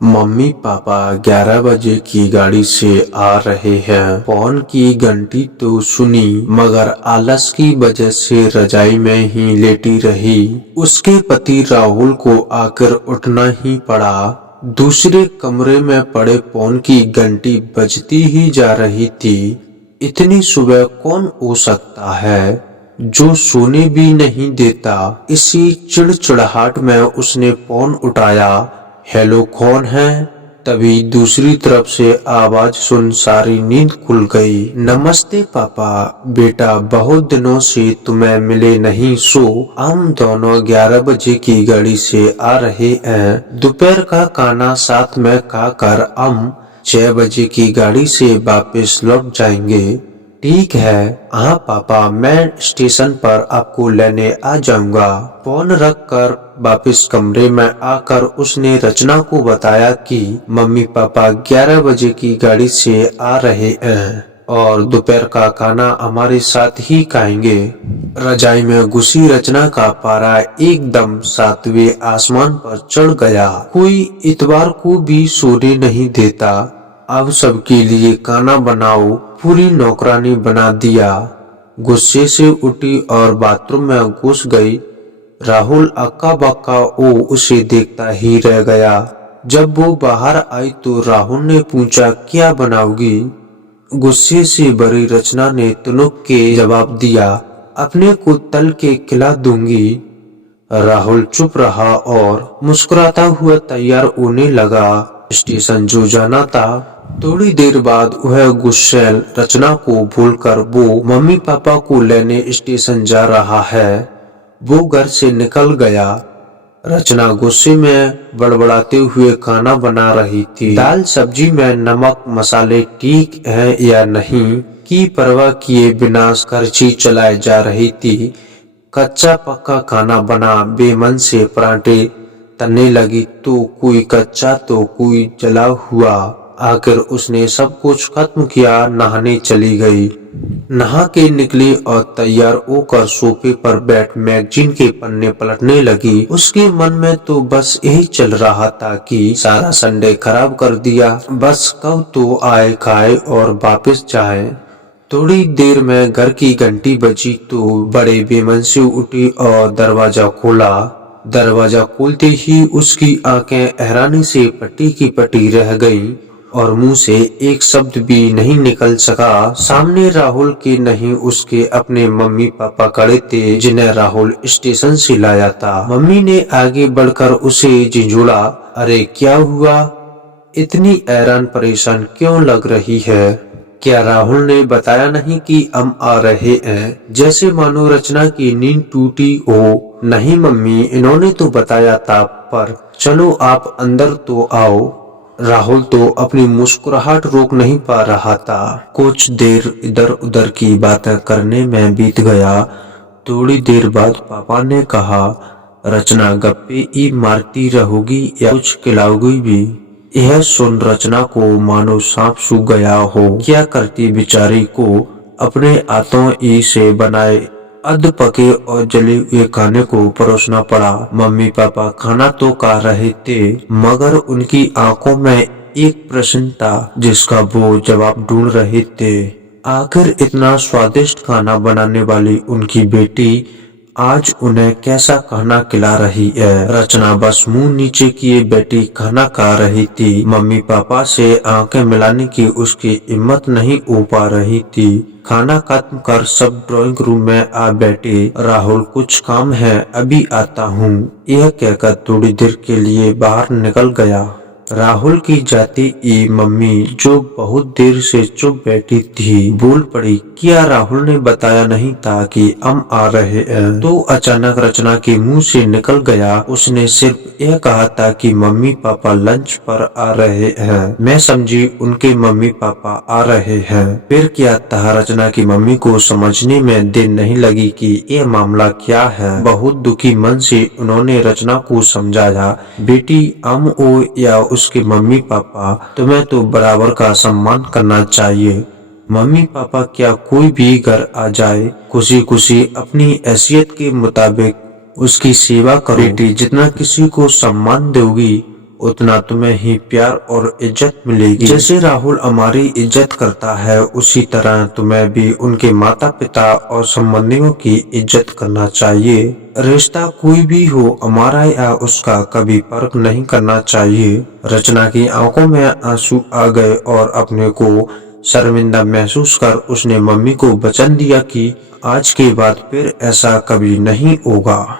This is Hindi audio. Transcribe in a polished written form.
मम्मी पापा 11 बजे की गाड़ी से आ रहे हैं। फोन की घंटी तो सुनी मगर आलस की वजह से रजाई में ही लेटी रही। उसके पति राहुल को आकर उठना ही पड़ा। दूसरे कमरे में पड़े फोन की घंटी बजती ही जा रही थी। इतनी सुबह कौन हो सकता है जो सोने भी नहीं देता। इसी चिड़चिड़ाहट में उसने फोन उठाया। हेलो, कौन है? तभी दूसरी तरफ से आवाज सुन सारी नींद खुल गई। नमस्ते पापा, बेटा बहुत दिनों से तुम्हें मिले नहीं, सो हम दोनों 11 बजे की गाड़ी से आ रहे हैं। दोपहर का खाना साथ में खाकर हम 6 बजे की गाड़ी से वापस लौट जाएंगे। ठीक है। हाँ पापा, मैं स्टेशन पर आपको लेने आ जाऊंगा। फोन रखकर वापस कमरे में आकर उसने रचना को बताया कि मम्मी पापा 11 बजे की गाड़ी से आ रहे हैं और दोपहर का खाना हमारे साथ ही खाएंगे। रजाई में घुसी रचना का पारा एकदम 7वें आसमान पर चढ़ गया। कोई इतवार को भी सोने नहीं देता। अब सबके लिए खाना बनाओ, पूरी नौकरानी बना दिया। गुस्से से उठी और बाथरूम में घुस गई। राहुल अक्का बक्का उसे देखता ही रह गया। जब वो बाहर आई तो राहुल ने पूछा, क्या बनाओगी? गुस्से से भरी रचना ने तुनक के जवाब दिया, अपने को तल के खिला दूंगी। राहुल चुप रहा और मुस्कुराता हुआ तैयार होने लगा। स्टेशन जो जाना था। थोड़ी देर बाद वह गुस्सैल रचना को भूलकर वो मम्मी पापा को लेने स्टेशन जा रहा है। वो घर से निकल गया। रचना गुस्से में बड़बड़ाते हुए खाना बना रही थी। दाल सब्जी में नमक मसाले ठीक है या नहीं की परवाह किए बिना करछी चलाए जा रही थी। कच्चा पक्का खाना बना बेमन से पराठे तलने लगी, तो कोई कच्चा तो कोई जला हुआ। आखिर उसने सब कुछ खत्म किया, नहाने चली गई। नहा के निकली और तैयार होकर सोफे पर बैठ मैगजीन के पन्ने पलटने लगी। उसके मन में तो बस यही चल रहा था कि सारा संडे खराब कर दिया, बस कब तो आए खाए और वापस जाए। थोड़ी देर में घर की घंटी बजी तो बड़े बेमन से उठी और दरवाजा खोला। दरवाजा खोलते ही उसकी आंखें हैरानी से पट्टी की पट्टी रह गईं और मुंह से एक शब्द भी नहीं निकल सका। सामने राहुल के नहीं उसके अपने मम्मी पापा खड़े थे, जिन्हें राहुल स्टेशन से लाया था। मम्मी ने आगे बढ़कर उसे झिझोड़ा, अरे क्या हुआ? इतनी हैरान परेशान क्यों लग रही है? क्या राहुल ने बताया नहीं कि हम आ रहे हैं? जैसे मानो रचना की नींद टूटी हो। नहीं मम्मी, इन्होंने तो बताया था, पर चलो आप अंदर तो आओ। राहुल तो अपनी मुस्कुराहट रोक नहीं पा रहा था। कुछ देर इधर उधर की बातें करने में बीत गया। थोड़ी देर बाद पापा ने कहा, रचना गप्पे ही मारती रहोगी या कुछ खिलाओगी भी? यह सुन रचना को मानो सांप सूंघ गया हो। क्या करती बेचारी को अपने हाथों ही से बनाए अध पके और जले हुए खाने को परोसना पड़ा। मम्मी पापा खाना तो खा रहे थे, मगर उनकी आंखों में एक प्रश्न था जिसका वो जवाब ढूंढ रहे थे। आखिर इतना स्वादिष्ट खाना बनाने वाली उनकी बेटी आज उन्हें कैसा खाना खिला रही है? रचना बस मुंह नीचे किए बैठी खाना खा रही थी। मम्मी पापा से आंखें मिलाने की उसकी हिम्मत नहीं हो पा रही थी। खाना खत्म कर सब ड्राइंग रूम में आ बैठे। राहुल, कुछ काम है, अभी आता हूँ, यह कहकर थोड़ी देर के लिए बाहर निकल गया। राहुल की जाती ही मम्मी, जो बहुत देर से चुप बैठी थी, बोल पड़ी, क्या राहुल ने बताया नहीं था कि हम आ रहे हैं? तो अचानक रचना के मुंह से निकल गया, उसने सिर्फ यह कहा था कि मम्मी पापा लंच पर आ रहे हैं। मैं समझी उनके मम्मी पापा आ रहे हैं। फिर क्या था? रचना की मम्मी को समझने में देर नहीं लगी कि यह मामला क्या है। बहुत दुखी मन से उन्होंने रचना को समझाया, बेटी, हम हो या उसके मम्मी पापा, तुम्हें तो बराबर का सम्मान करना चाहिए। मम्मी पापा क्या कोई भी घर आ जाए, खुशी खुशी अपनी हैसियत के मुताबिक उसकी सेवा करो। बेटी, जितना किसी को सम्मान दोगी उतना तुम्हें ही प्यार और इज्जत मिलेगी। जैसे राहुल हमारी इज्जत करता है, उसी तरह तुम्हें भी उनके माता पिता और संबंधियों की इज्जत करना चाहिए। रिश्ता कोई भी हो, हमारा या उसका, कभी फर्क नहीं करना चाहिए। रचना की आंखों में आंसू आ गए और अपने को शर्मिंदा महसूस कर उसने मम्मी को वचन दिया कि आज के बाद फिर ऐसा कभी नहीं होगा।